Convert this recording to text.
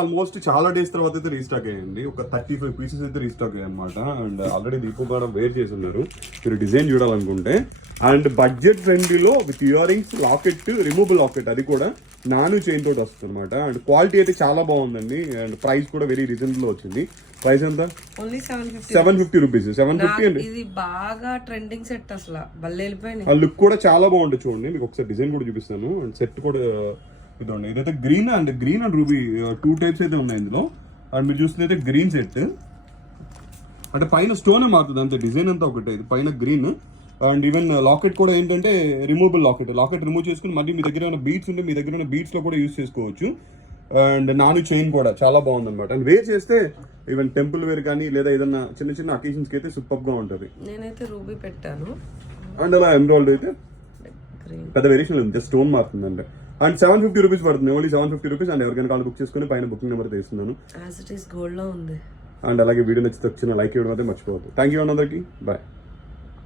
Almost చాలా days తర్వాత అయితే రీస్టాక్ అయ్యండి. ఒక 35 పీసెస్ అయితే రీస్టాక్ అయ్యాయి అనమాట. అండ్ ఆల్రెడీ దీపు కూడా వేర్ చేసి ఉన్నారు మీరు డిజైన్ చూడాలనుకుంటే. అండ్ బడ్జెట్ ఫ్రెండ్లీలో with earrings, locket, removable locket, అది కూడా నాను చైన్ తోటి వస్తుంది అనమాట. అండ్ క్వాలిటీ అయితే చాలా బాగుందండి. అండ్ ప్రైస్ కూడా వెరీ రీజనబుల్ వచ్చింది. ప్రైస్ ఎంత? Only 750 rupees. 750 అండి. ఇది బాగా ట్రెండింగ్ సెట్ అసలు భలే వెళ్ళిపోయింది. ఆ లుక్ కూడా చాలా బాగుంటుంది చూడండి. మీకు ఒకసారి డిజైన్ కూడా చూపిస్తాను. అండ్ సెట్ కూడా ఇదండి. ఇదైతే గ్రీన్ అండ్ రూబీ 2 టైప్స్ అయితే ఉన్నాయి ఇందులో. అండ్ మీరు చూస్తున్నైతే గ్రీన్ సెట్ అంటే పైన స్టోన్ మారుతుంది అంతే, డిజైన్ అంతా ఒకటే. ఇది పైన గ్రీన్. అండ్ ఈవెన్ లాకెట్ కూడా ఏంటంటే రిమూవబుల్ లాకెట్ రిమూవ్ చేసుకుని మళ్ళీ మీ దగ్గర ఉన్న బీట్స్ ఉంటే మీ దగ్గర ఉన్న బీట్స్ లో కూడా యూస్ చేసుకోవచ్చు. అండ్ నాను చైన్ కూడా చాలా బాగుంది అనమాట. అండ్ వేర్ చేస్తే ఈవెన్ టెంపుల్ వేర్ కానీ లేదా ఏదైనా చిన్న చిన్న అకేషన్స్ కి అయితే సూపర్ గా ఉంటుంది. నేనైతే రూబీ పెట్టాను. అండ్ అలా ఎమరాల్డ్ అయితే పెద్ద వేరియేషన్ లేదు, జస్ట్ స్టోన్ మారుతుంది అంటే. అండ్ 750 రూపీస్ పడుతుంది, ఓన్లీ 750 రూపీస్. అండ్ ఎవరికైనా కాల్ బుక్ చేసుకుని పైన బుకింగ్ నెంబర్ తీస్తున్నాను. యాజ్ ఇట్ ఈస్ గోల్డ్ లో ఉంది. అండ్ అలాగే వీడియో నచ్చితే వచ్చిన లైక్ ఇవ్వడం అయితే మర్చిపోవద్దు. థ్యాంక్ యూ అందరికీ, బాయ్.